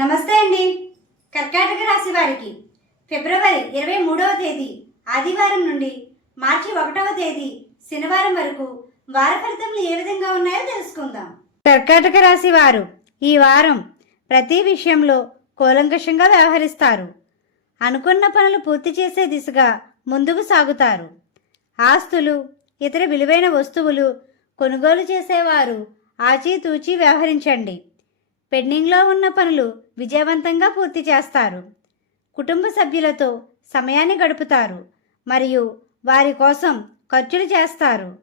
నమస్తే అండి. కర్కాటక రాశి వారికి ఫిబ్రవరి ఇరవై మూడవ తేదీ ఆదివారం నుండి మార్చి ఒకటవ తేదీ శనివారం వరకు వార ఫలితములు ఏ విధంగా ఉన్నాయో తెలుసుకుందాం. కర్కాటక రాశి వారు ఈ వారం ప్రతి విషయంలో కూలంకషంగా వ్యవహరిస్తారు. అనుకున్న పనులు పూర్తి చేసే దిశగా ముందుకు సాగుతారు. ఆస్తులు ఇతర విలువైన వస్తువులు కొనుగోలు చేసేవారు ఆచితూచి వ్యవహరించండి. పెండింగ్లో ఉన్న పనులు విజయవంతంగా పూర్తి చేస్తారు. కుటుంబ సభ్యులతో సమయాన్ని గడుపుతారు మరియు వారి కోసం ఖర్చులు చేస్తారు.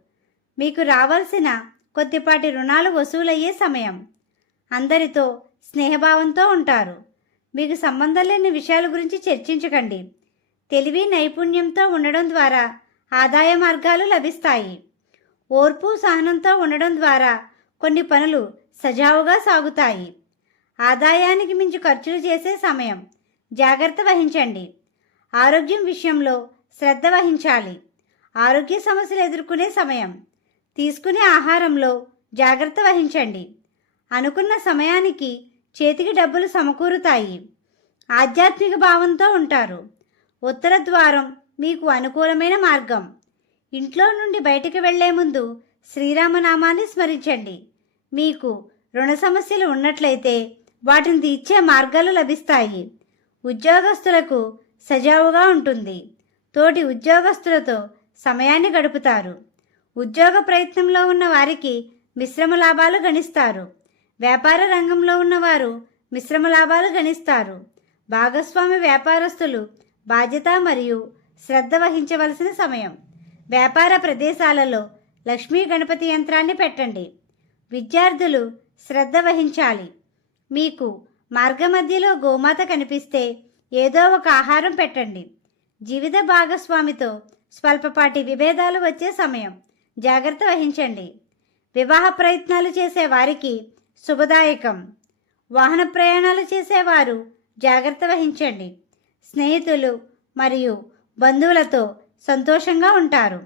మీకు రావాల్సిన కొద్దిపాటి రుణాలు వసూలయ్యే సమయం. అందరితో స్నేహభావంతో ఉంటారు. మీకు సంబంధం లేని విషయాల గురించి చర్చించకండి. తెలివి నైపుణ్యంతో ఉండడం ద్వారా ఆదాయ మార్గాలు లభిస్తాయి. ఓర్పు సహనంతో ఉండడం ద్వారా కొన్ని పనులు సజావుగా సాగుతాయి. ఆదాయానికి మించి ఖర్చులు చేసే సమయం. జాగ్రత్త వహించండి. ఆరోగ్యం విషయంలో శ్రద్ధ వహించాలి. ఆరోగ్య సమస్యలు ఎదుర్కొనే సమయం. తీసుకునే ఆహారంలో జాగ్రత్త వహించండి. అనుకున్న సమయానికి చేతికి డబ్బులు సమకూరుతాయి. ఆధ్యాత్మిక భావంతో ఉంటారు. ఉత్తర ద్వారం మీకు అనుకూలమైన మార్గం. ఇంట్లో నుండి బయటికి వెళ్ళే ముందు శ్రీరామనామాన్ని స్మరించండి. మీకు రుణ సమస్యలు ఉన్నట్లయితే వాటిని తీర్చే మార్గాలు లభిస్తాయి. ఉద్యోగస్తులకు సజావుగా ఉంటుంది. తోటి ఉద్యోగస్తులతో సమయాన్ని గడుపుతారు. ఉద్యోగ ప్రయత్నంలో ఉన్న వారికి మిశ్రమ లాభాలు గణిస్తారు. వ్యాపార రంగంలో ఉన్నవారు మిశ్రమ లాభాలు గణిస్తారు. భాగస్వామి వ్యాపారస్తులు బాధ్యత మరియు శ్రద్ధ వహించవలసిన సమయం. వ్యాపార ప్రదేశాలలో లక్ష్మీ గణపతి యంత్రాన్ని పెట్టండి. విద్యార్థులు శ్రద్ధ వహించాలి. మీకు మార్గమధ్యలో గోమాత కనిపిస్తే ఏదో ఒక ఆహారం పెట్టండి. జీవిత భాగస్వామితో స్వల్పపాటి విభేదాలు వచ్చే సమయం. జాగ్రత్త వహించండి. వివాహ ప్రయత్నాలు చేసే వారికి శుభదాయకం. వాహన ప్రయాణాలు చేసేవారు జాగ్రత్త వహించండి. స్నేహితులు మరియు బంధువులతో సంతోషంగా ఉంటారు.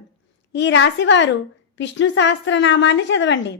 ఈ రాశివారు విష్ణు సహస్రనామాన్ని చదవండి.